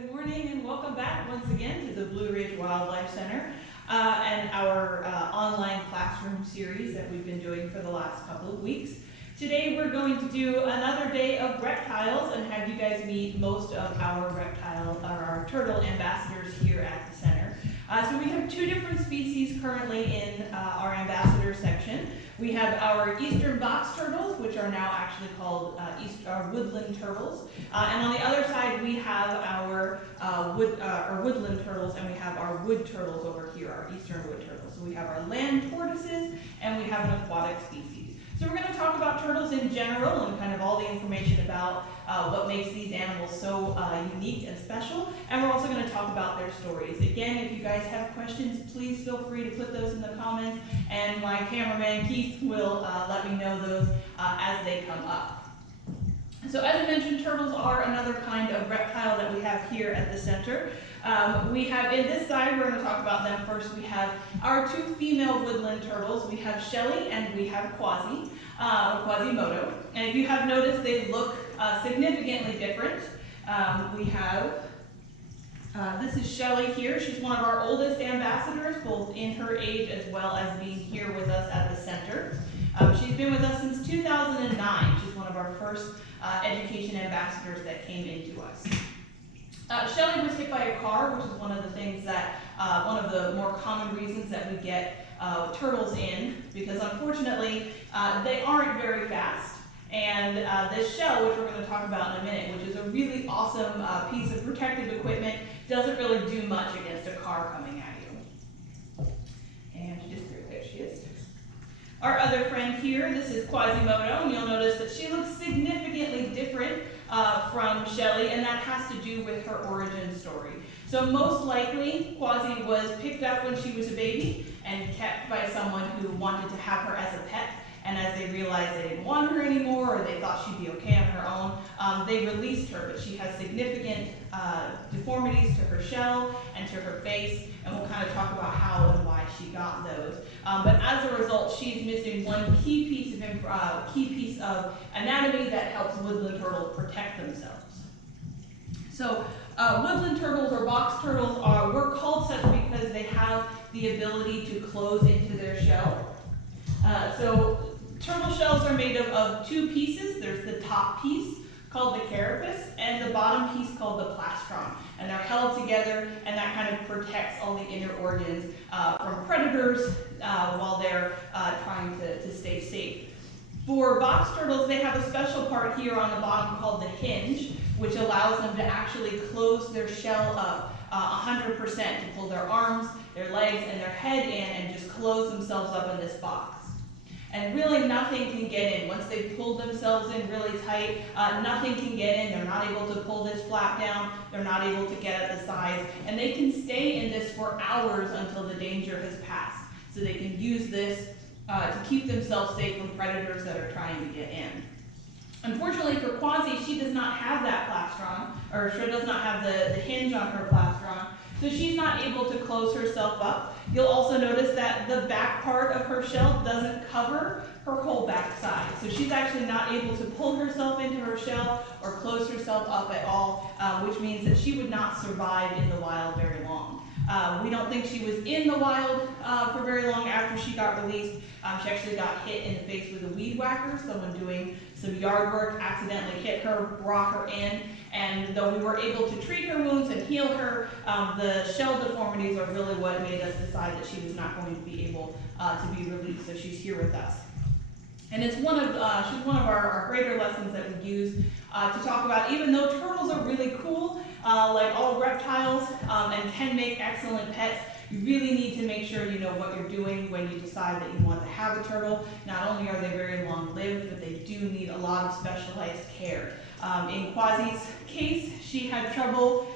Good morning and welcome back once again to the Blue Ridge Wildlife Center and our online classroom series that we've been doing for the last couple of weeks. Today we're going to do another day of reptiles and have you guys meet most of our turtle ambassadors here at the center. So we have two different species currently in our ambassador section. We have our eastern box turtles, which are now actually called woodland turtles. And on the other side, we have our woodland turtles, and we have our wood turtles over here, our eastern wood turtles. So we have our land tortoises, and we have an aquatic species. So we're going to talk about turtles in general and kind of all the information about what makes these animals so unique and special. And we're also going to talk about their stories. Again, if you guys have questions, please feel free to put those in the comments. And my cameraman, Keith, will let me know those as they come up. So as I mentioned, turtles are another kind of reptile that we have here at the center. We have, in this side, we're going to talk about them first. We have our two female woodland turtles. We have Shelley and we have Quasimodo. And if you have noticed, they look significantly different. This is Shelley here. She's one of our oldest ambassadors, both in her age as well as being here with us at the center. She's been with us since 2009. She's one of our first education ambassadors that came into us. Shelley was hit by a car, which is one of the things that, one of the more common reasons that we get turtles in, because unfortunately they aren't very fast. And this shell, which we're going to talk about in a minute, which is a really awesome piece of protective equipment, doesn't really do much against a car coming at you. And there she is. Our other friend here, this is Quasimodo, and you'll notice that she looks significantly different from Shelley, and that has to do with her origin story. So most likely, Quasi was picked up when she was a baby and kept by someone who wanted to have her as a pet. And as they realized they didn't want her anymore, or they thought she'd be okay on her own, they released her. But she has significant deformities to her shell and to her face, and we'll kind of talk about how and why she got those. But as a result, she's missing one key piece of anatomy that helps woodland turtles protect themselves. So woodland turtles or box turtles were called such because they have the ability to close into their shell. So turtle shells are made of two pieces. There's the top piece called the carapace and the bottom piece called the plastron. And they're held together, and that kind of protects all the inner organs from predators while they're trying to stay safe. For box turtles, they have a special part here on the bottom called the hinge, which allows them to actually close their shell up 100%, to pull their arms, their legs, and their head in and just close themselves up in this box. And really nothing can get in. Once they've pulled themselves in really tight, nothing can get in. They're not able to pull this flap down. They're not able to get at the sides. And they can stay in this for hours until the danger has passed. So they can use this to keep themselves safe from predators that are trying to get in. Unfortunately for Quasi, she does not have that plastron, or she does not have the hinge on her plastron. So she's not able to close herself up. You'll also notice that the back part of her shell doesn't cover her whole back side. So she's actually not able to pull herself into her shell or close herself up at all, which means that she would not survive in the wild very long. We don't think she was in the wild for very long after she got released. She actually got hit in the face with a weed whacker. Someone doing some yard work accidentally hit her, brought her in, and though we were able to treat her wounds and heal her, the shell deformities are really what made us decide that she was not going to be able to be released, so she's here with us. And it's she's one of our greater lessons that we use to talk about, even though turtles are really cool, like all reptiles, and can make excellent pets, you really need to make sure you know what you're doing when you decide that you want to have a turtle. Not only are they very long-lived, but they do need a lot of specialized care. In Quasi's case, she had trouble.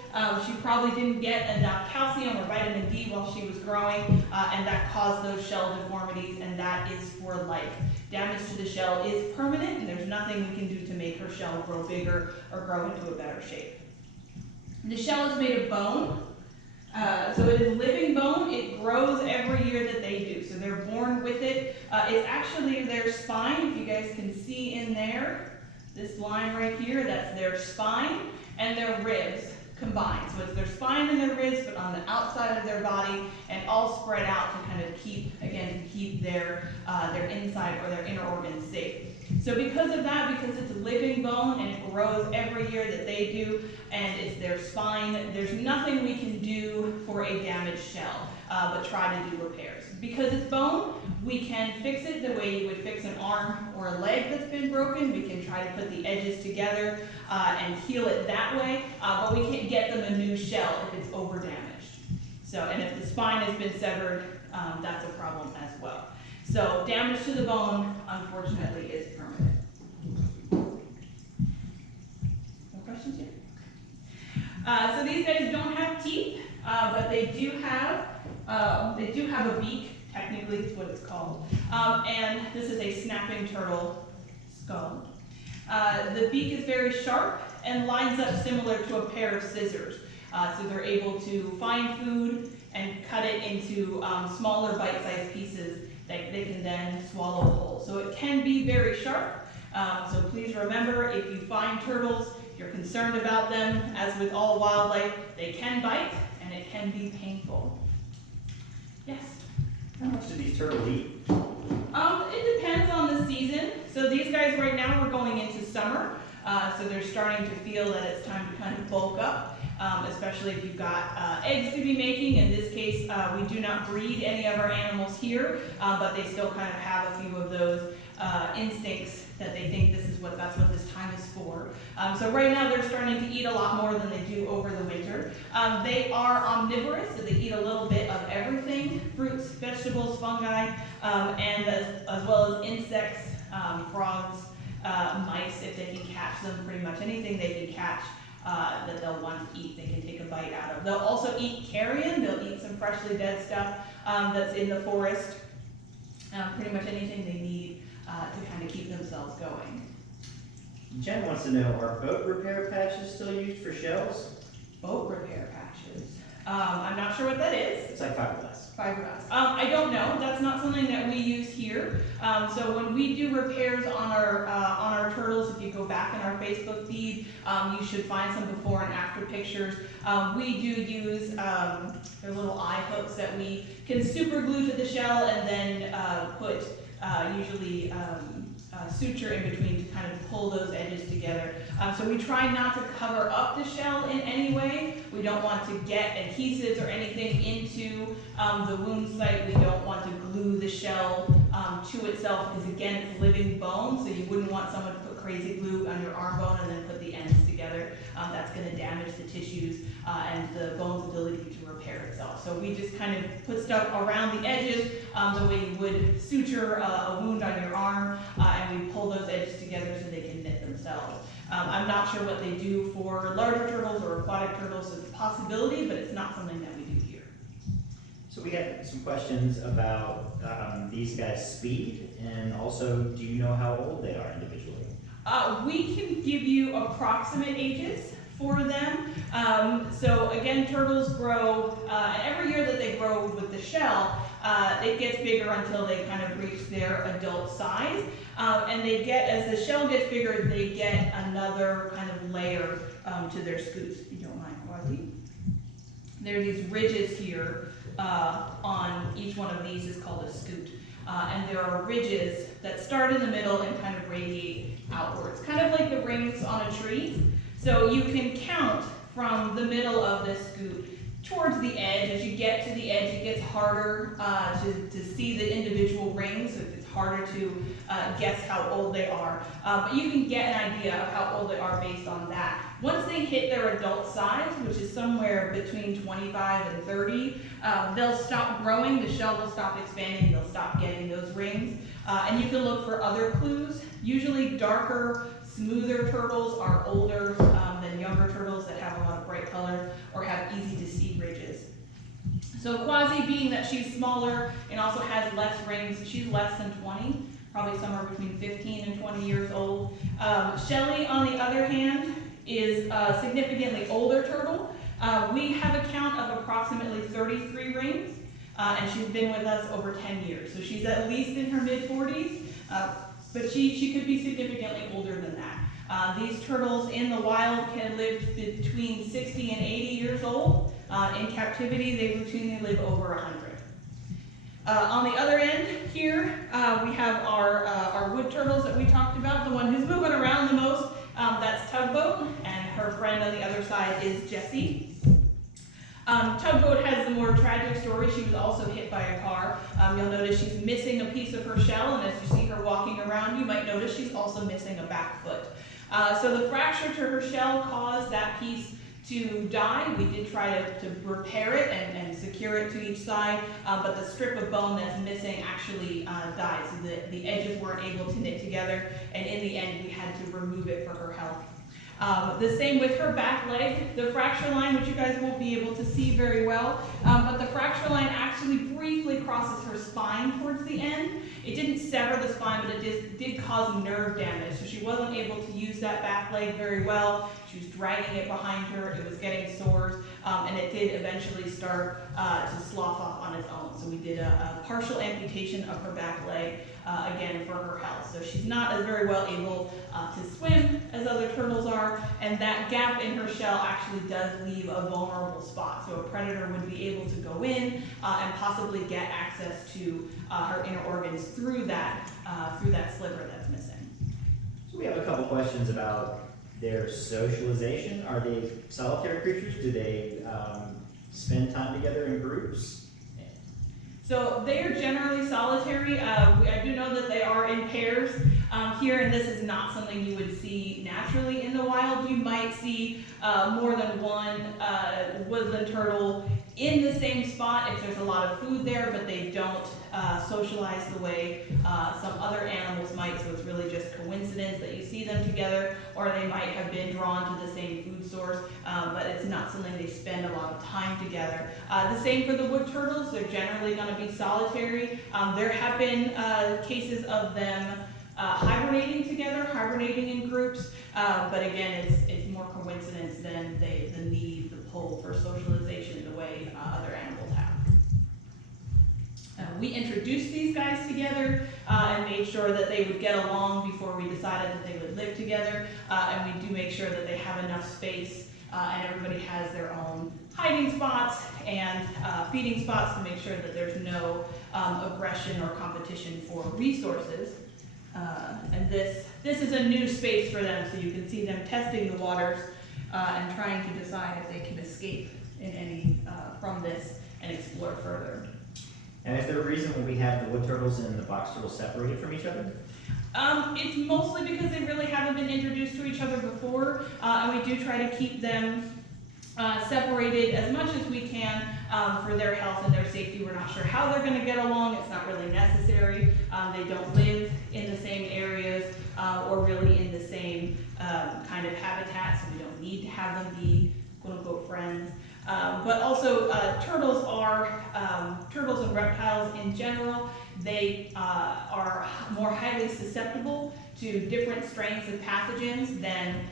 She probably didn't get enough calcium or vitamin D while she was growing, and that caused those shell deformities, and that is for life. Damage to the shell is permanent, and there's nothing we can do to make her shell grow bigger or grow into a better shape. The shell is made of bone. So it is living bone. It grows every year that they do. So they're born with it. It's actually their spine, if you guys can see in there. This line right here, that's their spine and their ribs combined. So it's their spine and their ribs, but on the outside of their body and all spread out to kind of keep their inside or their inner organs safe. So because of that, because it's a living bone and it grows every year that they do, and it's their spine, there's nothing we can do for a damaged shell, but try to do repairs. Because it's bone, we can fix it the way you would fix an arm or a leg that's been broken. We can try to put the edges together and heal it that way, but we can't get them a new shell if it's over damaged. So, and if the spine has been severed, that's a problem as well. So damage to the bone, unfortunately, is permanent. No questions here? So these guys don't have teeth, but they do have a beak. Technically, it's what it's called. And this is a snapping turtle skull. The beak is very sharp and lines up similar to a pair of scissors. So they're able to find food and cut it into smaller bite-sized pieces that they can then swallow whole. So it can be very sharp. So please remember, if you find turtles, you're concerned about them, as with all wildlife, they can bite and it can be painful. Yes? How much do these turtles eat? It depends on the season. So these guys right now, we're going into summer. So they're starting to feel that it's time to kind of bulk up, especially if you've got eggs to be making. In this case, we do not breed any of our animals here, but they still kind of have a few of those instincts that they think that's what this time is for. So right now they're starting to eat a lot more than they do over the winter. They are omnivorous, so they eat a little bit of everything: fruits, vegetables, fungi, and as well as insects, frogs, mice, if they can catch them. Pretty much anything they can catch that they'll want to eat, they can take a bite out of. They'll also eat carrion. They'll eat some freshly dead stuff that's in the forest. Pretty much anything they need to kind of keep themselves going. Jen wants to know, are boat repair patches still used for shells? Boat repair patches. I'm not sure what that is. It's like fiberglass. Fiberglass. I don't know. That's not something that we use here. So when we do repairs on our turtles, if you go back in our Facebook feed, you should find some before and after pictures. We do use their little eye hooks that we can super glue to the shell and then put usually suture in between to kind of pull those edges together. So we try not to cover up the shell in any way. We don't want to get adhesives or anything into the wound site. We don't want to glue the shell to itself, because again, it's living bone, so you wouldn't want someone to put crazy glue on your arm bone and then put the ends together. That's going to damage the tissues and the bone's ability to repair itself. So we just kind of put stuff around the edges the way you would suture a wound on your arm, and we pull those edges together so they can knit themselves. I'm not sure what they do for larger turtles or aquatic turtles. It's a possibility, but it's not something that we do here. So we got some questions about these guys' speed, and also, do you know how old they are individually? We can give you approximate ages for them. So again, turtles grow, and every year that they grow with the shell, it gets bigger until they kind of reach their adult size. And they get, as the shell gets bigger, they get another kind of layer to their scutes, if you don't mind, Quasi. There are these ridges here on each one of these is called a scute. And there are ridges that start in the middle and kind of radiate outwards, kind of like the rings on a tree. So you can count from the middle of the scute towards the edge. As you get to the edge, it gets harder to see the individual rings, so it's harder to guess how old they are. But you can get an idea of how old they are based on that. Once they hit their adult size, which is somewhere between 25 and 30, they'll stop growing, the shell will stop expanding, they'll stop getting those rings. And you can look for other clues. Usually darker, smoother turtles are older than younger turtles that have a lot of bright colors or have easy to see ridges. So Quasi, being that she's smaller and also has less rings, she's less than 20, probably somewhere between 15 and 20 years old. Shelley, on the other hand, is a significantly older turtle. We have a count of approximately 33 rings, and she's been with us over 10 years. So she's at least in her mid-40s, but she could be significantly older than that. These turtles in the wild can live between 60 and 80 years old. In captivity, they routinely live over 100. On the other end here, we have our wood turtles that we talked about. The one who's moving around the most, that's Tugboat, and her friend on the other side is Jessie. Tugboat has the more tragic story. She was also hit by a car. You'll notice she's missing a piece of her shell, and as you see her walking around, you might notice she's also missing a back foot. So the fracture to her shell caused that piece to die. We did try to repair it and secure it to each side, but the strip of bone that's missing actually died, so the edges weren't able to knit together, and in the end we had to remove it for her health. The same with her back leg. The fracture line, which you guys won't be able to see very well, but the fracture line actually briefly crosses her spine towards the end. It didn't sever the spine, but it did cause nerve damage, so she wasn't able to use that back leg very well. She was dragging it behind her, it was getting sores, and it did eventually start to slough off on its own. So we did a partial amputation of her back leg, again, for her health. So she's not as very well able to swim as other turtles are, and that gap in her shell actually does leave a vulnerable spot. So a predator would be able to go in and possibly get access to her inner organs through that sliver that's missing. So we have a couple questions about their socialization. Are they solitary creatures? Do they spend time together in groups? So they are generally solitary. I do know that they are in pairs here, and this is not something you would see naturally in the wild. You might see more than one woodland turtle in the same spot if there's a lot of food there, but they don't socialize the way some other animals might, so it's really just coincidence that you see them together, or they might have been drawn to the same food source, but it's not something they spend a lot of time together. The same for the wood turtles. They're generally going to be solitary. There have been cases of them hibernating together, hibernating in groups, but again, it's more coincidence than the need, the pull for socialization the way other animals have. We introduced these guys together and made sure that they would get along before we decided that they would live together, and we do make sure that they have enough space and everybody has their own hiding spots and feeding spots to make sure that there's no aggression or competition for resources. And this is a new space for them, so you can see them testing the waters and trying to decide if they can escape in any from this and explore further. And is there a reason when we have the wood turtles and the box turtles separated from each other? It's mostly because they really haven't been introduced to each other before, and we do try to keep them separated as much as we can for their health and their safety. We're not sure how they're going to get along. It's not really necessary. They don't live in the same areas or really in the same kind of habitat, so we don't need to have them be quote-unquote friends. But also turtles and reptiles in general, they are more highly susceptible to different strains of pathogens than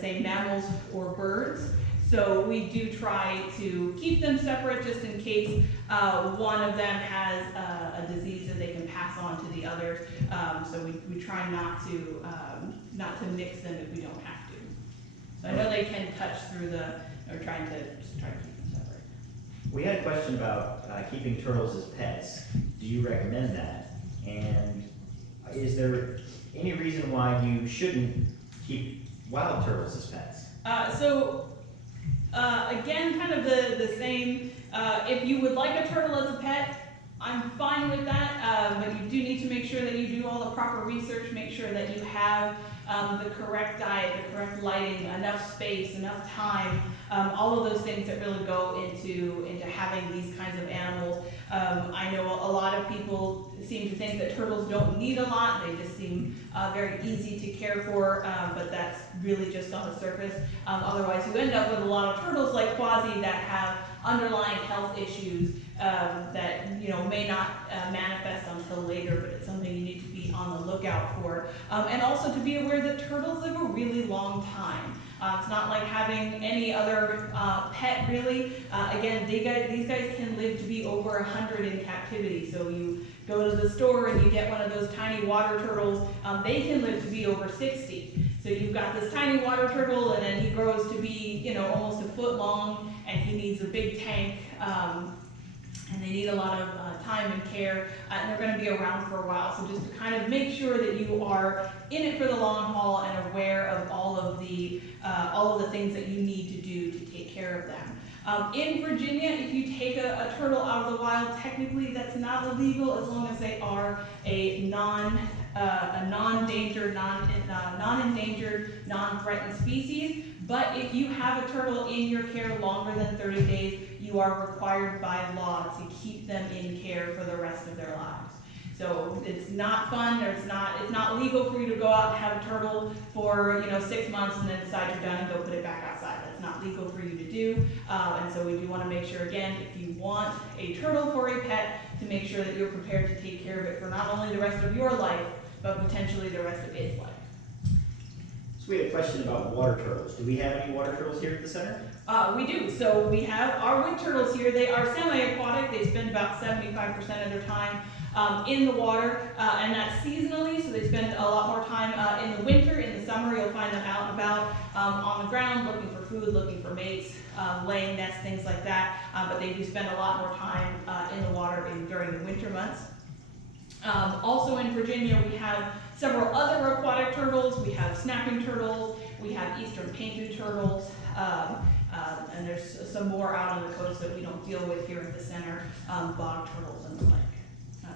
say mammals or birds. So we do try to keep them separate just in case one of them has a disease that they can pass on to the others. So we try not to mix them if we don't have to. So I know they can touch through or try to keep them separate. We had a question about keeping turtles as pets. Do you recommend that? And is there any reason why you shouldn't keep wild turtles as pets? Again, kind of the same. If you would like a turtle as a pet, I'm fine with that, but you do need to make sure that you do all the proper research, make sure that you have the correct diet, the correct lighting, enough space, enough time, all of those things that really go into having these kinds of animals. I know a lot of people seem to think that turtles don't need a lot. They just seem very easy to care for, but that's really just on the surface. Otherwise, you end up with a lot of turtles like Quasi that have underlying health issues that may not manifest until later, but it's something you need to be on the lookout for. And also to be aware that turtles live a really long time. It's not like having any other pet, really. Again, these guys can live to be over 100 in captivity. So you go to the store and you get one of those tiny water turtles, they can live to be over 60. So you've got this tiny water turtle, and then he grows to be, you know, almost a foot long, and he needs a big tank, and they need a lot of time and care, and they're going to be around for a while. So just to kind of make sure that you are in it for the long haul and aware of all of the things that you need to do to take care of them. In Virginia, if you take a turtle out of the wild, technically that's not illegal as long as they are a non-endangered, non-threatened species. But if you have a turtle in your care longer than 30 days, you are required by law to keep them in care for the rest of their lives. So it's not fun, or it's not legal for you to go out and have a turtle for 6 months and then decide you're done and go put it back outside. That's not legal for you to do. And so we do want to make sure, again, if you want a turtle for a pet, to make sure that you're prepared to take care of it for not only the rest of your life, but potentially the rest of its life. So we had a question about water turtles. Do we have any water turtles here at the center? We do. So we have our wood turtles here. They are semi-aquatic. They spend about 75% of their time in the water, and that's seasonally, so they spend a lot more time in the winter. In the summer, you'll find them out and about on the ground, looking for food, looking for mates, laying nests, things like that, but they do spend a lot more time in the water during the winter months. Also in Virginia, we have several other aquatic turtles. We have snapping turtles, we have eastern painted turtles, and there's some more out on the coast that we don't deal with here at the center, bog turtles and the like.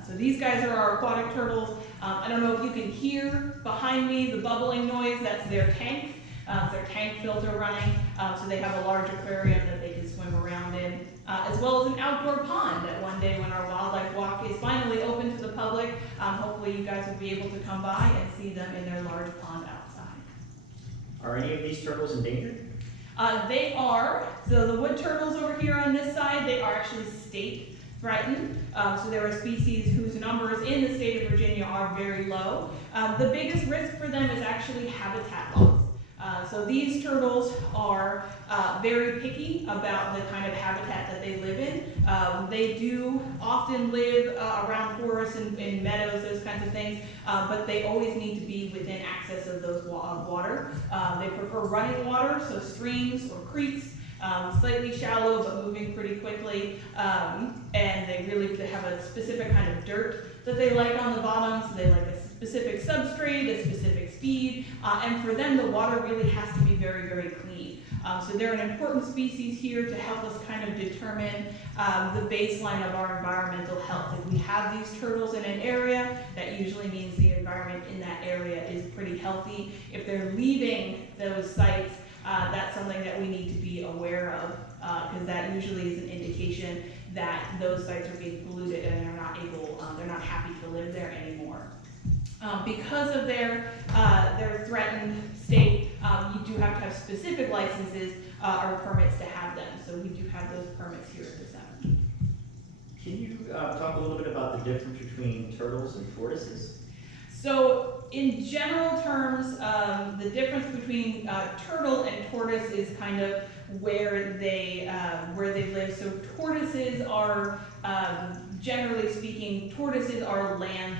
So these guys are our aquatic turtles. I don't know if you can hear behind me the bubbling noise. That's their tank. Their tank filter running, so they have a large aquarium that they can swim around in, as well as an outdoor pond that one day when our wildlife walk is finally open to the public, hopefully you guys will be able to come by and see them in their large pond outside. Are any of these turtles endangered? They are. So the wood turtles over here on this side, they are actually state threatened. So they're a species whose numbers in the state of Virginia are very low. The biggest risk for them is actually habitat loss. So these turtles are very picky about the kind of habitat that they live in. They do often live around forests and meadows, those kinds of things, but they always need to be within access of those water. They prefer running water, so streams or creeks, slightly shallow but moving pretty quickly, and they have a specific kind of dirt that they like on the bottom, so they like a specific substrate, a specific speed, and for them the water really has to be very, very clean. So they're an important species here to help us kind of determine the baseline of our environmental health. If we have these turtles in an area, that usually means the environment in that area is pretty healthy. If they're leaving those sites, that's something that we need to be aware of, because that usually is an indication that those sites are being polluted and they're not happy to live there anymore. Because of their threatened state, you do have to have specific licenses or permits to have them. So we do have those permits here at the center. Can you talk a little bit about the difference between turtles and tortoises? So in general terms, the difference between turtle and tortoise is kind of where they live. So tortoises are, generally speaking, tortoises are land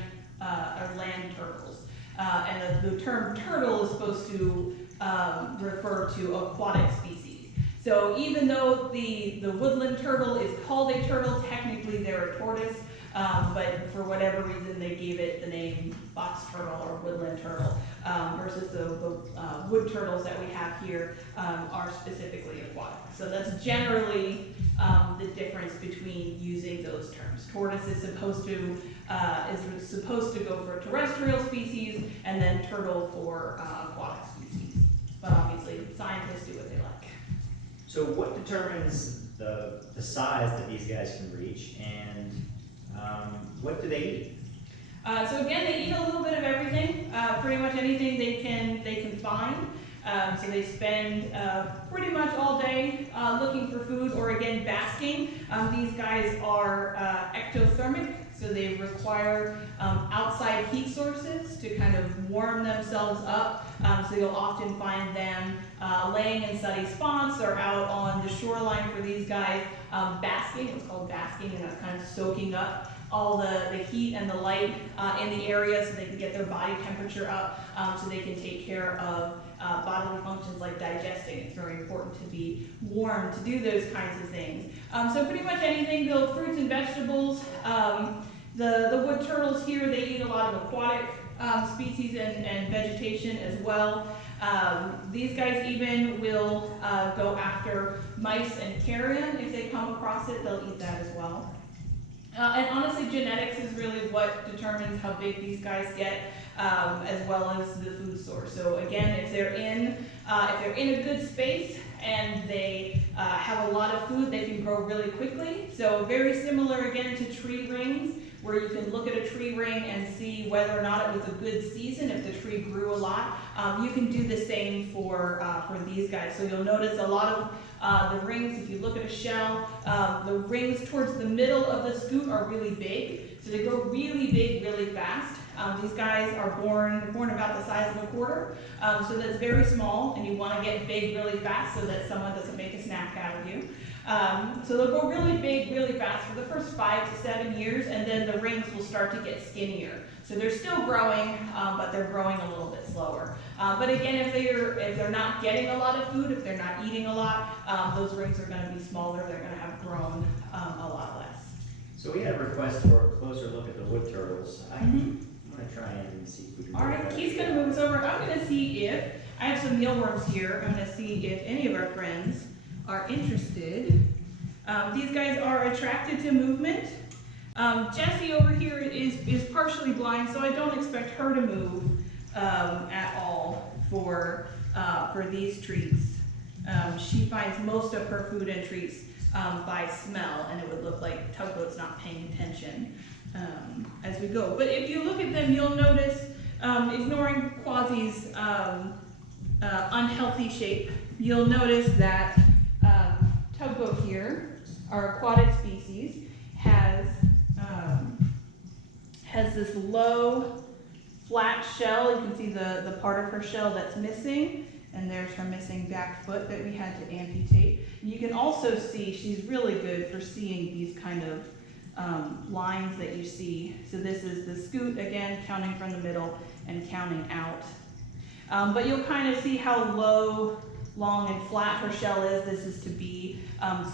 turtles. And the term turtle is supposed to refer to aquatic species. So even though the woodland turtle is called a turtle, technically they're a tortoise, but for whatever reason they gave it the name box turtle or woodland turtle, versus the wood turtles that we have here are specifically aquatic. So that's generally the difference between using those terms. Tortoise is supposed to go for terrestrial species, and then turtle for aquatic species. But obviously, scientists do what they like. So what determines the size that these guys can reach, and what do they eat? So again, they eat a little bit of everything, pretty much anything they can find. So they spend pretty much all day looking for food, or again basking. These guys are ectothermic, so they require outside heat sources to kind of warm themselves up. So you'll often find them laying in sunny spots or out on the shoreline for these guys basking. It's called basking, and that's kind of soaking up all the heat and the light in the area so they can get their body temperature up, so they can take care of bodily functions like digesting. It's very important to be warm to do those kinds of things. So pretty much anything, though, fruits and vegetables. The wood turtles here, they eat a lot of aquatic species and vegetation as well. These guys even will go after mice and carrion. If they come across it, they'll eat that as well. And honestly, genetics is really what determines how big these guys get, as well as the food source. So again, if they're in a good space and they have a lot of food, they can grow really quickly. So very similar again to tree rings, where you can look at a tree ring and see whether or not it was a good season, if the tree grew a lot. You can do the same for these guys. So you'll notice a lot of the rings, if you look at a shell, the rings towards the middle of the scoot are really big. So they grow really big really fast. These guys are born about the size of a quarter. So that's very small, and you want to get big really fast so that someone doesn't make a snack out of you. So they'll go really big, really fast for the first 5 to 7 years, and then the rings will start to get skinnier. So they're still growing, but they're growing a little bit slower. But again, if they're not getting a lot of food, if they're not eating a lot, those rings are going to be smaller. They're going to have grown a lot less. So we had a request for a closer look at the wood turtles. I'm going to try and see if we can. All right, Keith's going to move us over. I'm going to see if I have some mealworms here. I'm going to see if any of our friends are interested. These guys are attracted to movement. Jessie over here is partially blind, so I don't expect her to move at all for these treats. She finds most of her food and treats by smell, and it would look like Tugboat's not paying attention as we go. But if you look at them, you'll notice, ignoring Quasi's unhealthy shape, you'll notice that Tugboat here, our aquatic species, has this low, flat shell. You can see the part of her shell that's missing, and there's her missing back foot that we had to amputate. You can also see she's really good for seeing these kind of lines that you see. So this is the scoot, again, counting from the middle and counting out. But you'll kind of see how low, long, and flat her shell is. This is to be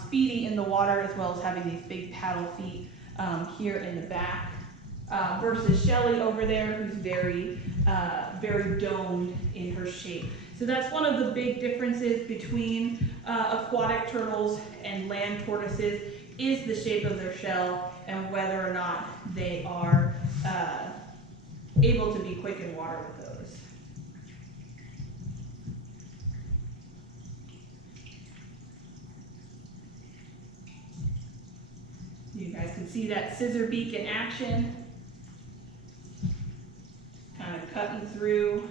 speedy in the water, as well as having these big paddle feet here in the back. Versus Shelley over there, who's very domed in her shape. So that's one of the big differences between aquatic turtles and land tortoises, is the shape of their shell and whether or not they are able to be quick in water with those. You guys can see that scissor beak in action. Kind of cutting through,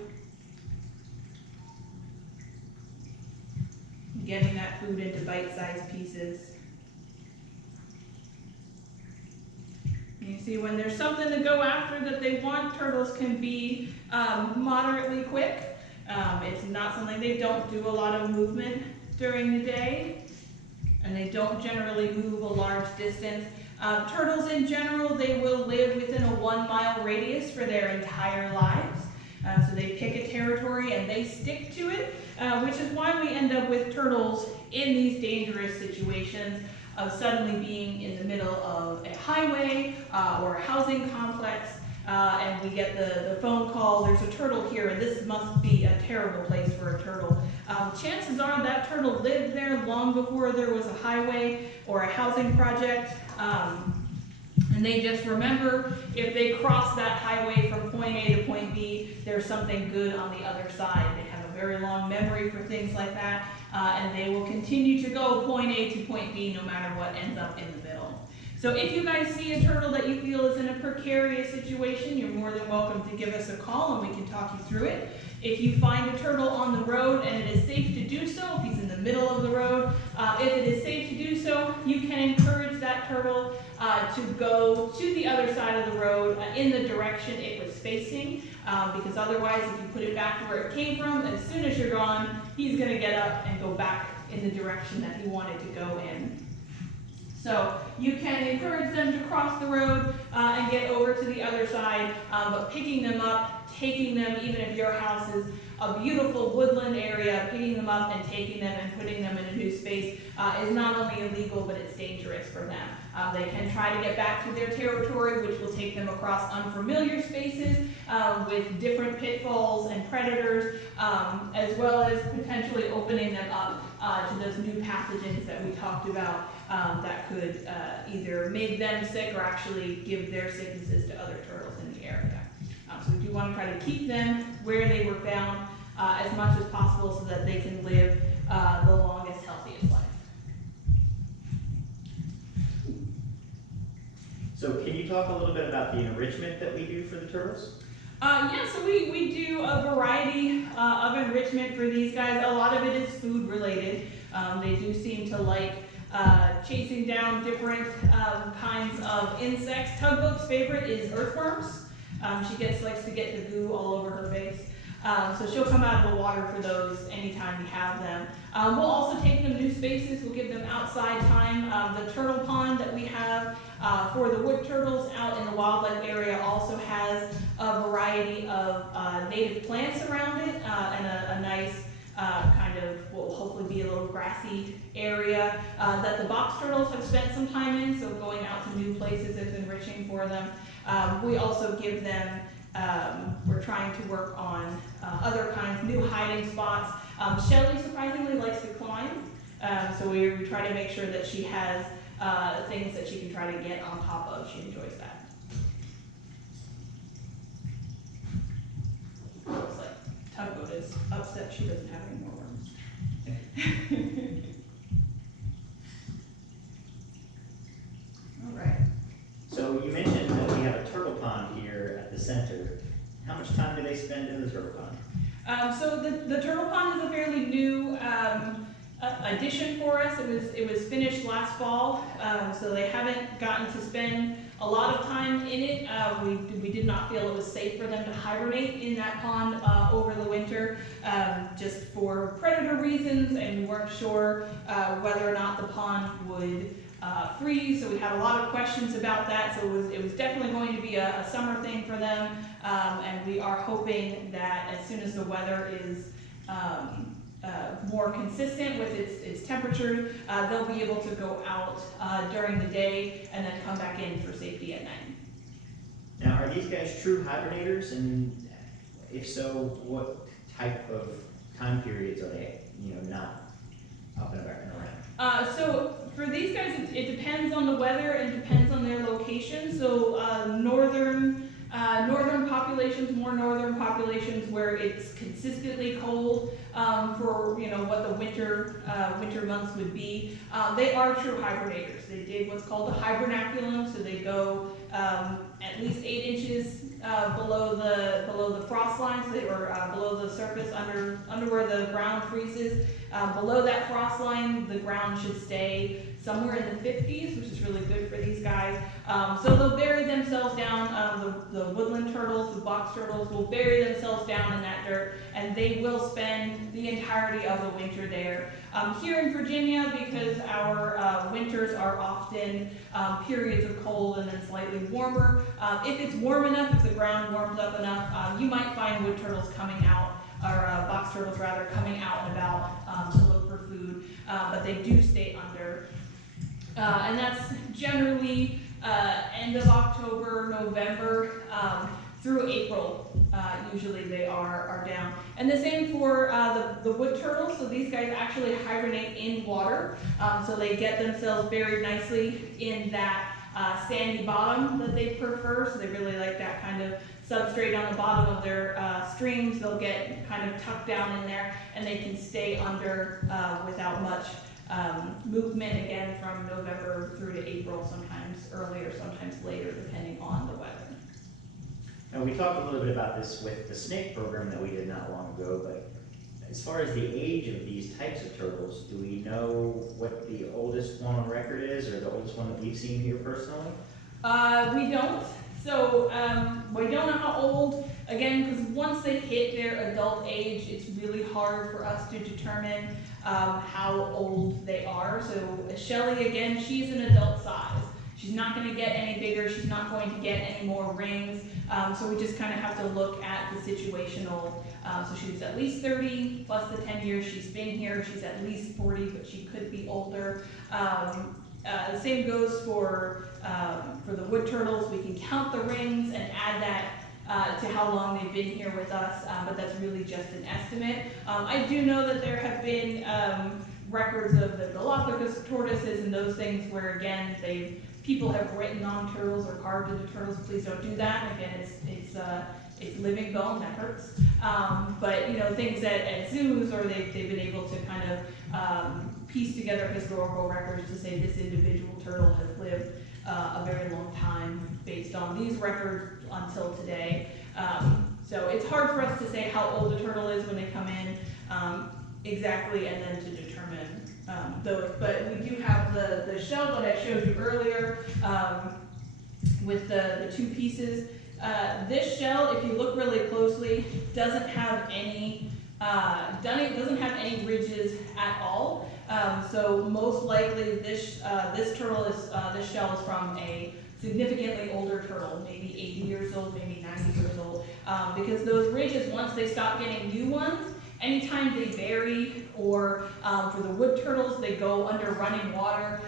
getting that food into bite-sized pieces. You see, when there's something to go after that they want, turtles can be moderately quick. It's not something, they don't do a lot of movement during the day, and they don't generally move a large distance. Turtles in general, they will live within a 1 mile radius for their entire lives. So they pick a territory and they stick to it, which is why we end up with turtles in these dangerous situations of suddenly being in the middle of a highway or a housing complex, and we get the phone call, there's a turtle here, and this must be a terrible place for a turtle. Chances are that turtle lived there long before there was a highway or a housing project, and they just remember if they cross that highway from point A to point B, there's something good on the other side. They have a very long memory for things like that, and they will continue to go point A to point B no matter what ends up in the middle. So if you guys see a turtle that you feel is in a precarious situation, you're more than welcome to give us a call and we can talk you through it. If you find a turtle on the road and it is safe to do so, if he's in the middle of the road, if it is safe to do so, you can encourage that turtle to go to the other side of the road in the direction it was facing, because otherwise if you put it back to where it came from, as soon as you're gone, he's going to get up and go back in the direction that he wanted to go in. So you can encourage them to cross the road and get over to the other side, but picking them up, taking them, even if your house is a beautiful woodland area, picking them up and taking them and putting them in a new space is not only illegal, but it's dangerous for them. They can try to get back to their territory, which will take them across unfamiliar spaces with different pitfalls and predators, as well as potentially opening them up to those new pathogens that we talked about that could either make them sick or actually give their sicknesses to other turtles in the area. So we do want to try to keep them where they were found as much as possible so that they can live the longest, healthiest life. So can you talk a little bit about the enrichment that we do for the turtles? Yeah, so we do a variety of enrichment for these guys. A lot of it is food related. They do seem to like chasing down different kinds of insects. Tugboat's favorite is earthworms. She likes to get the goo all over her face. So she'll come out of the water for those anytime we have them. We'll also take them new spaces. We'll give them outside time. The turtle pond that we have for the wood turtles out in the wildlife area also has a variety of native plants around it and a nice kind of, will hopefully be a little grassy area that the box turtles have spent some time in, so going out to new places is enriching for them. We also give them, we're trying to work on other kinds, new hiding spots. Shelley surprisingly likes to climb, so we try to make sure that she has things that she can try to get on top of. She enjoys that. Looks like Tugboat is upset she doesn't have any more worms. All right. So you mentioned that we have a turtle pond here at the center. How much time do they spend in the turtle pond? So the turtle pond is a fairly new addition for us. It was finished last fall, so they haven't gotten to spend a lot of time in it. We did not feel it was safe for them to hibernate in that pond over the winter, just for predator reasons, and we weren't sure whether or not the pond would freeze, so we had a lot of questions about that. So it was definitely going to be a summer thing for them, and we are hoping that as soon as the weather is more consistent with its temperature, they'll be able to go out during the day and then come back in for safety at night. Now, are these guys true hibernators? And if so, what type of time periods are they, not up and around? So for these guys, it depends on the weather and depends on their location. So northern populations, more northern populations where it's consistently cold for what the winter months would be, they are true hibernators. They dig what's called a hibernaculum, so they go at least 8 inches below the frost line, so they were below the surface, under where the ground freezes. Below that frost line, the ground should stay somewhere in the 50s, which is really good for these guys. So they'll bury themselves down. The woodland turtles, the box turtles will bury themselves down in that dirt, and they will spend the entirety of the winter there. Here in Virginia, because our winters are often periods of cold and then slightly warmer, if it's warm enough, if the ground warms up enough, you might find wood turtles coming out, or box turtles rather, coming out and about to look for food, but they do stay under. And that's generally end of October, November, through April. Usually they are down. And the same for the wood turtles. So these guys actually hibernate in water. So they get themselves buried nicely in that sandy bottom that they prefer. So they really like that kind of substrate on the bottom of their streams. They'll get kind of tucked down in there, and they can stay under without much movement, again, from November through to April, sometimes earlier, sometimes later, depending on the weather. Now, we talked a little bit about this with the snake program that we did not long ago, but as far as the age of these types of turtles, do we know what the oldest one on record is, or the oldest one that we've seen here personally? We don't. So we don't know how old again, because once they hit their adult age, it's really hard for us to determine how old they are. So Shelley, again, she's an adult size. She's not going to get any bigger. She's not going to get any more rings. So we just kind of have to look at the situational. So she's at least 30 plus the 10 years she's been here. She's at least 40, but she could be older. The same goes for the wood turtles. We can count the rings and add that to how long they've been here with us, but that's really just an estimate. I do know that there have been records of the Galapagos tortoises and those things where, again, people have written on turtles or carved into turtles. Please don't do that. Again, it's living bone, that hurts. But you know, things at zoos, or they've been able to kind of piece together historical records to say this individual turtle has lived a very long time based on these records until today. So it's hard for us to say how old a turtle is when they come in exactly, and then to determine those. But we do have the shell that I showed you earlier with the two pieces. This shell, if you look really closely, doesn't have any ridges at all. So most likely this shell is from a significantly older turtle, maybe 80 years old, maybe 90 years old, because those ridges, once they stop getting new ones, anytime they bury, or for the wood turtles, they go under running water.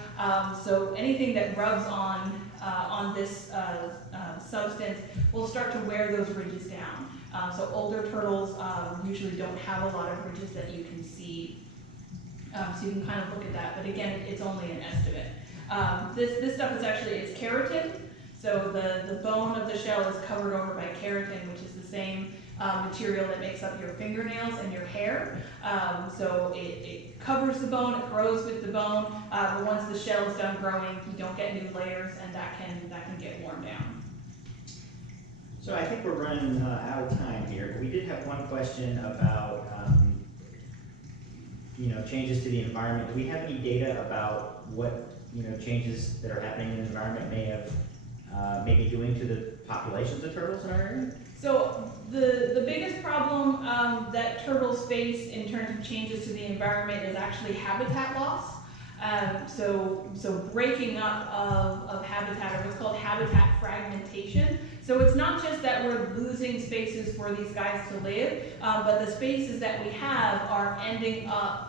So anything that rubs on this substance will start to wear those ridges down. So older turtles usually don't have a lot of ridges that you can see. So you can kind of look at that, but again, it's only an estimate. This stuff is actually, it's keratin. So the bone of the shell is covered over by keratin, which is the same material that makes up your fingernails and your hair. So it covers the bone, it grows with the bone, but once the shell is done growing, you don't get new layers, and that can get worn down. So I think we're running out of time here, but we did have one question about changes to the environment. Do we have any data about what changes that are happening in the environment may be doing to the populations of turtles in our area? So the biggest problem that turtles face in terms of changes to the environment is actually habitat loss. So breaking up of habitat, or what's called habitat fragmentation. So it's not just that we're losing spaces for these guys to live, but the spaces that we have are ending up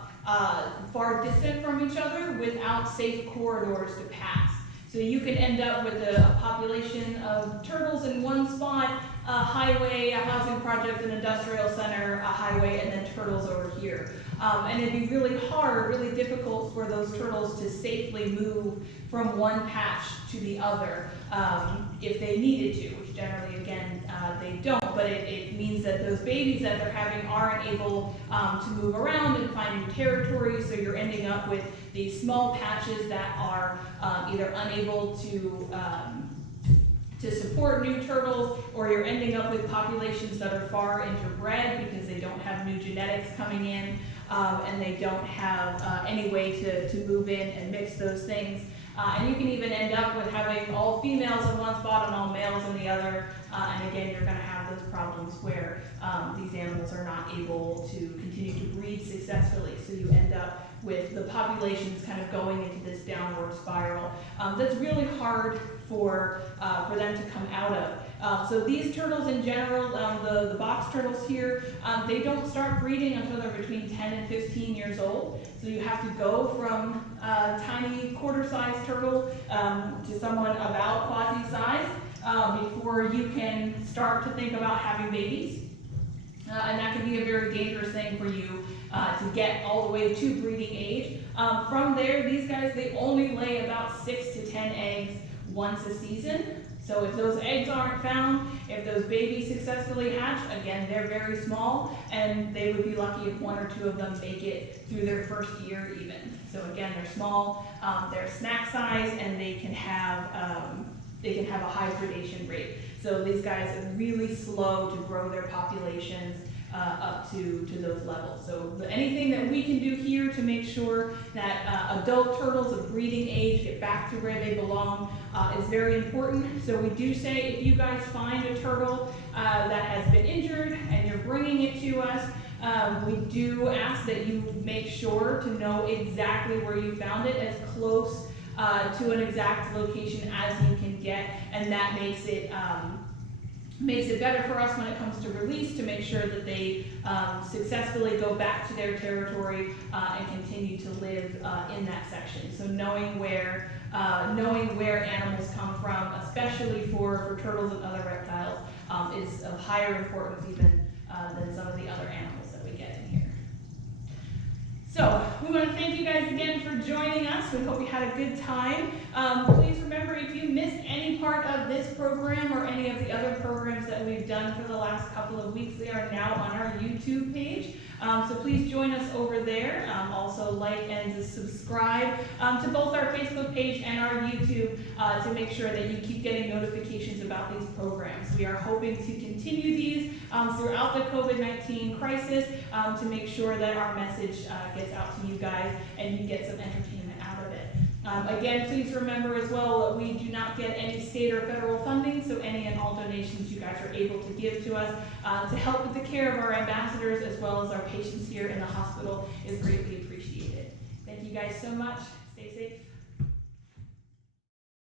far distant from each other without safe corridors to pass. So you can end up with a population of turtles in one spot, a highway, a housing project, an industrial center, a highway, and then turtles over here. And it'd be really hard, really difficult for those turtles to safely move from one patch to the other if they needed to, which generally, again, they don't. But it means that those babies that they're having aren't able to move around and find new territory, so you're ending up with these small patches that are either unable to support new turtles, or you're ending up with populations that are far interbred because they don't have new genetics coming in, and they don't have any way to move in and mix those things. And you can even end up with having all females in one spot and all males in the other, and again, you're going to have those problems where these animals are not able to continue to breed successfully, so you end up with the populations kind of going into this downward spiral. That's really hard for them to come out of. So these turtles in general, the box turtles here, they don't start breeding until they're between 10 and 15 years old. So you have to go from a tiny quarter-sized turtle to someone about quasi-size before you can start to think about having babies. And that can be a very dangerous thing for you to get all the way to breeding age. From there, these guys, they only lay about 6 to 10 eggs once a season. So if those eggs aren't found, if those babies successfully hatch, again, they're very small, and they would be lucky if 1 or 2 of them make it through their first year even. So again, they're small, they're snack size, and they can have a high predation rate. So these guys are really slow to grow their populations. up to those levels. So anything that we can do here to make sure that adult turtles of breeding age get back to where they belong is very important. So we do say if you guys find a turtle that has been injured and you're bringing it to us, we do ask that you make sure to know exactly where you found it, as close to an exact location as you can get, and that makes it better for us when it comes to release, to make sure that they successfully go back to their territory and continue to live in that section. So knowing where animals come from, especially for turtles and other reptiles, is of higher importance even than some of the other animals that we get in here. So we want to thank you guys again for joining us. We hope you had a good time. Please remember, if you missed any part of this program or any of the other programs that we've done for the last couple of weeks, they are now on our YouTube page. So please join us over there. Also like and subscribe to both our Facebook page and our YouTube to make sure that you keep getting notifications about these programs. We are hoping to continue these throughout the COVID-19 crisis to make sure that our message gets out to you guys and you get some entertainment out of it. Again, please remember as well that we do not get any state or federal funding, so any and all donations you guys are able to give to us to help with the care of our ambassadors as well as our patients here in the hospital is greatly appreciated. Thank you guys so much. Stay safe.